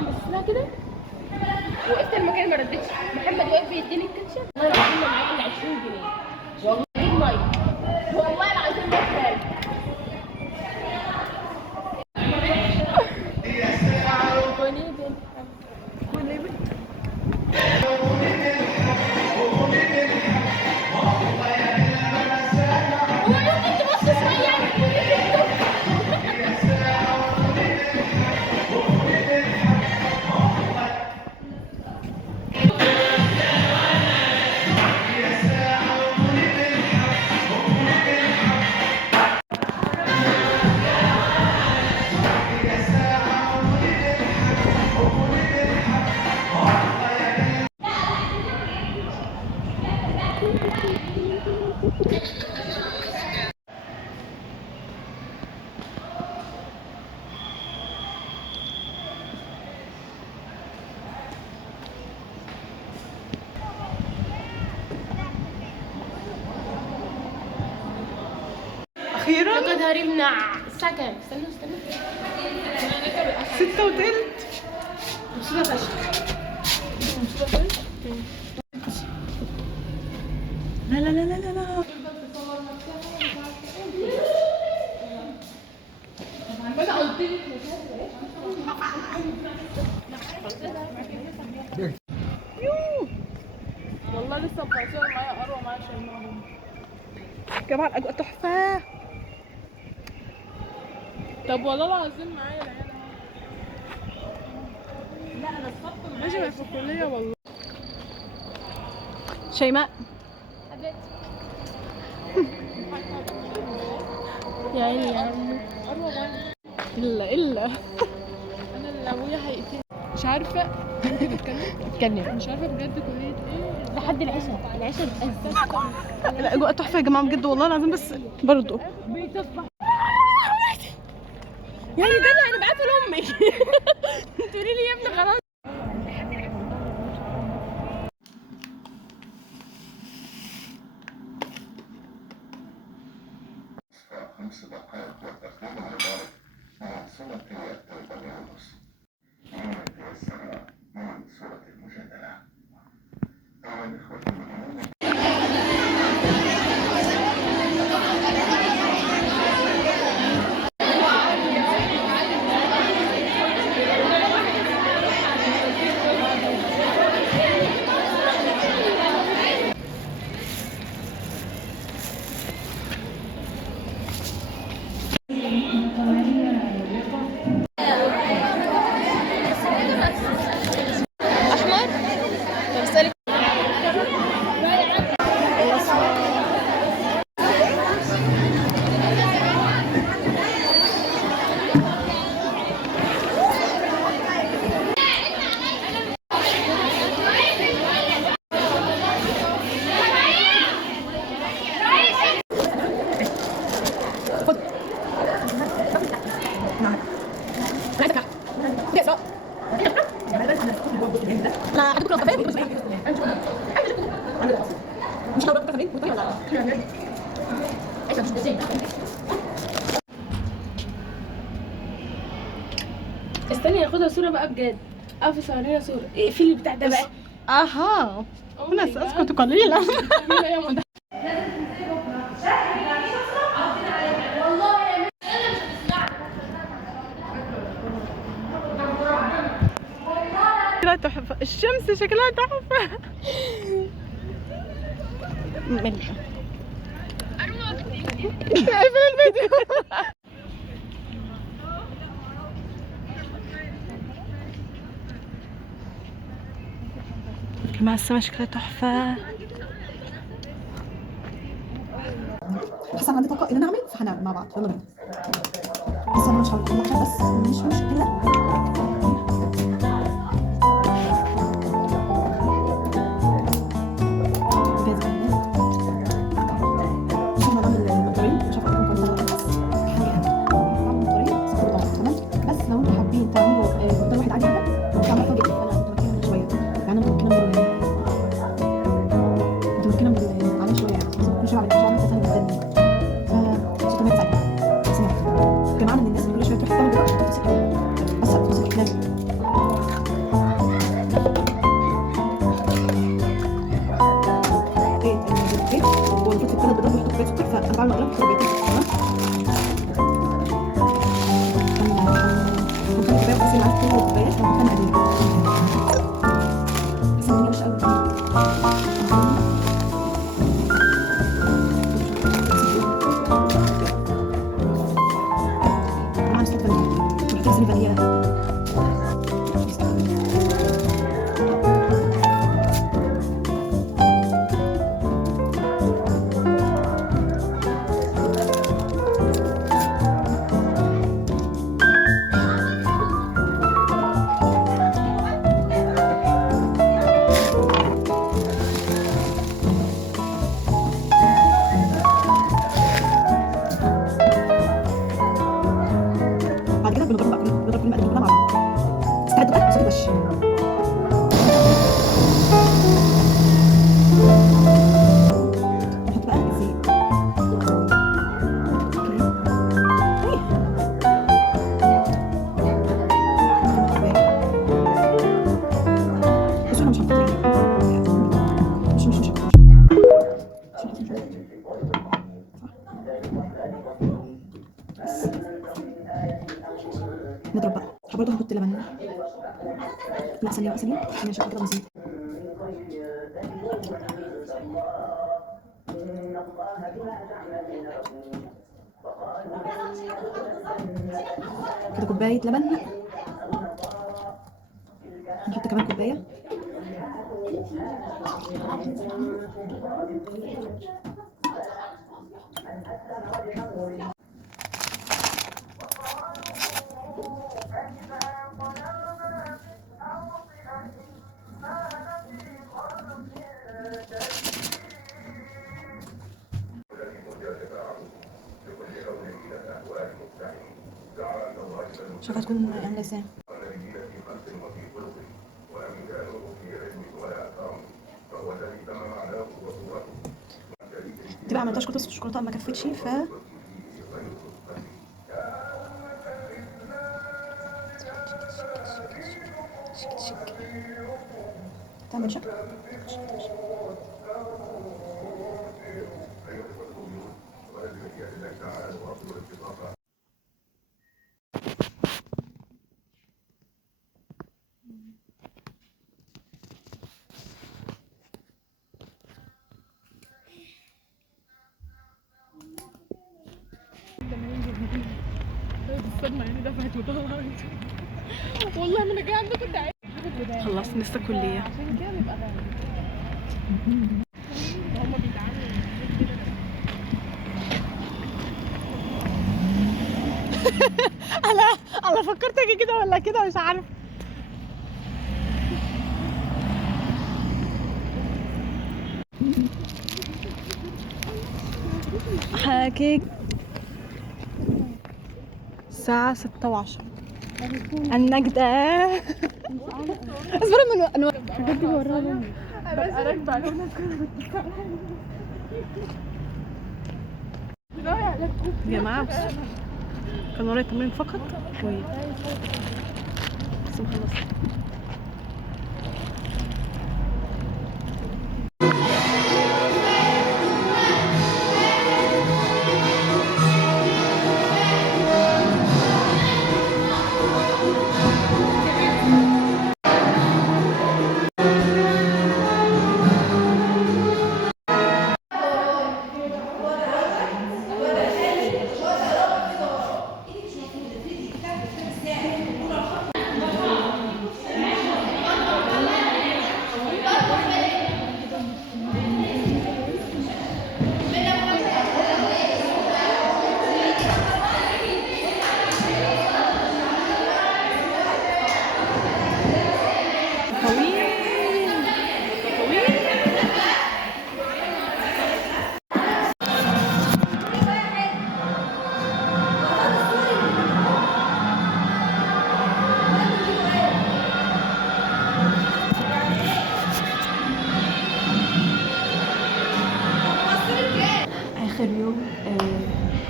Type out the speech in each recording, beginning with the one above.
بص لها كده، وقفت المكان ما ردتش. محمد واقف بيديني الكاتشب، والله العظيم ما معايا الا 20 جنيه. والله ميه، والله العظيم ما فاهم. اخيرا لقد هربنا الساعة كام؟ استنى 6 وتلت. مبسوطة فشخ. لا لا لا لا لا لا. والله لسه مخلصين معايا اروى معايا شيماء. يا جماعة الأجواء تحفة. طب والله العظيم معايا العيال. لا انا اصطدت ماشي معايا في الكلية والله. شيماء يا عيني يا عم. اروى معايا. الا انا اللي ابويا هيقتلني. مش عارفة. ممكن اتكلم. مش عارفة بجد كلية ايه. لحد العشاء بتأذن. الأجواء تحفة يا جماعة بجد والله العظيم، بس برضه بتصبح يعني ده اللي هنبعته لامي. تقولي لي يا ابني خلاص. خمس دقائق والتقديم لذلك مع صورة البريانوس من السماء من صورة المجادلة. أيها الإخوة المؤمنون، استني ناخدها صورة بقى بجد. قفص علينا صورة. اقفلي البتاع ده بقى. اها انا سأسكت قليلا. شكلها تحفة، الشمس شكلها تحفة. ملحة. اقفل الفيديو. كمان السما شكلها تحفة. حسن عندي طاقة إن أنا أعمل، فهنعمل مع بعض. يلا بينا. بس أنا مش هقول لك بس مش مشكلة. كمان من الناس اللي كل شويه تروح تعمل معاك كل الكوبايات وكان قليل. بس الدنيا وحشه قوي. ومعانا صوت فانيليا. ورحت لازم فانيليا. بعد كده بنضرب كل المقادير كلها مع بعض. استعدوا بقى صوت الوش. نحط بقى الزيت. بس احنا مش هنحط مش نضرب بقى. برضه هحط لبن. لا ثانية بقى ثانية عشان كده بسيط. كده كوباية لبن. نحط كمان كوباية. شوف هتكون عاملة ازاي. دي بقى عملتها شوكولاتة بس الشوكولاتة ما كفتش ف تعمل شكل. الصدمة يعني دفعت وطلعت. والله ما انا جايه عندكم دعايه. خلصت لسه كلية. عشان كده بيبقى غالي. هما بيتعاملوا انا فكرت اجي كده ولا كده مش عارف. حكيك الساعة 6:10 النجدة. اصبر من الحاجات دي وراها. ببقى راكبه عليهم يا جماعة كان ورايا تمرين فقط لسه مخلصة. آخر يوم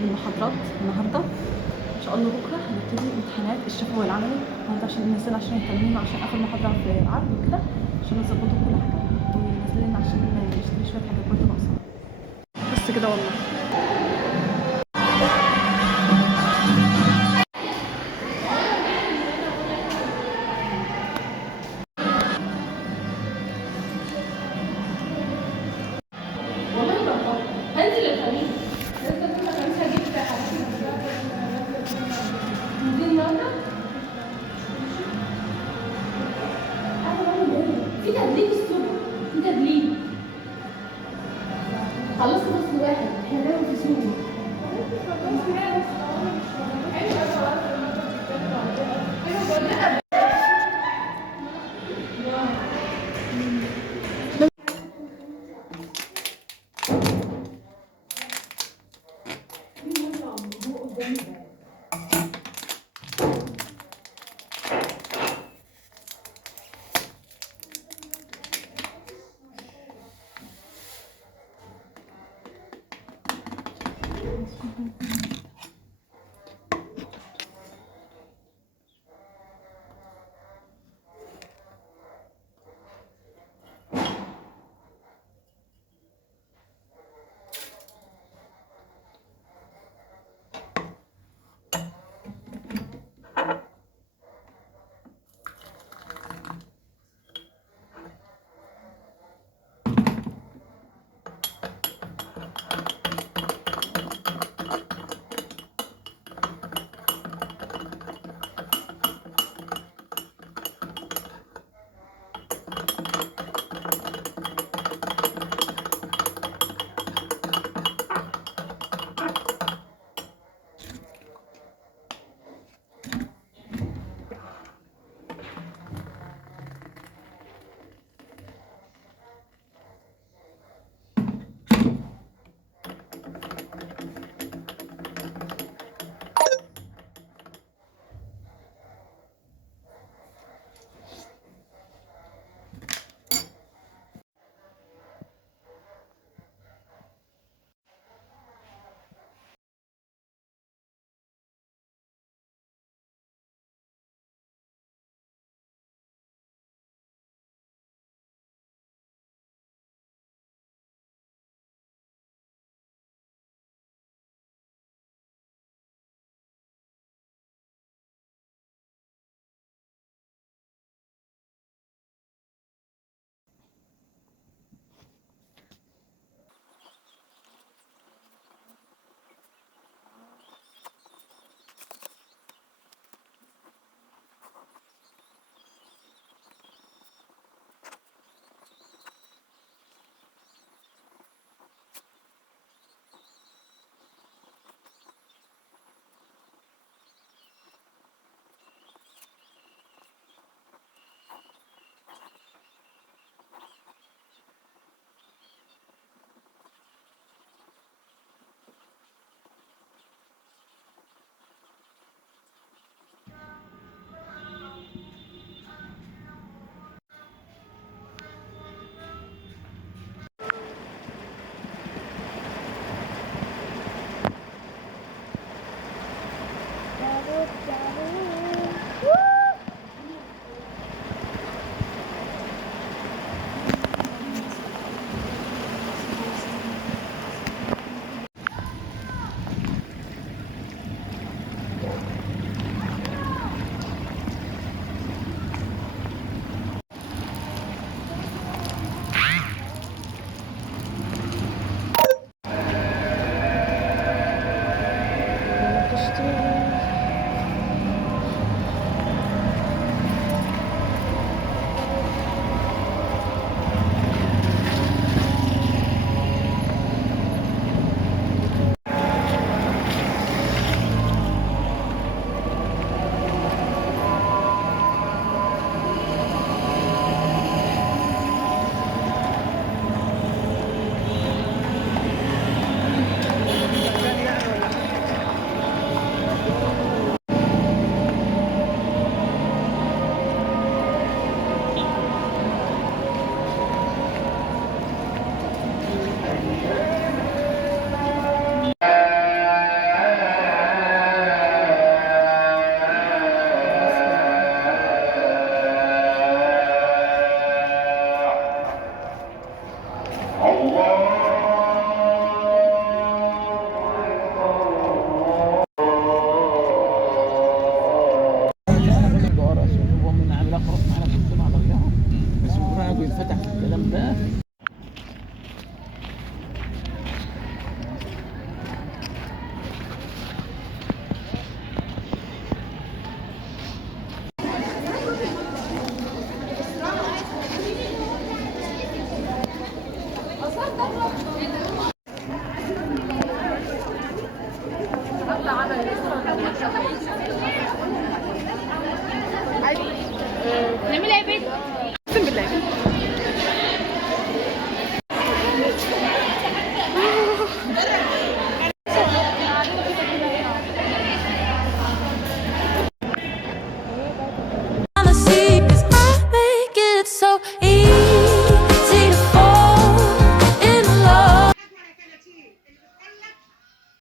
من المحاضرات النهارده ان شاء الله. بكره هنبتدي امتحانات الشفوي والعملي النهارده عشان ننزل عشان يهتمين عشان اخر محاضره في عرض وكده عشان نظبطوا كل حاجه ونازلين عشان نشتري شويه حاجات برضه ناقصه. بس كده والله. في تدريب الصبح، في تدريب. خلصت فصل واحد، احنا دايما في سوق. بت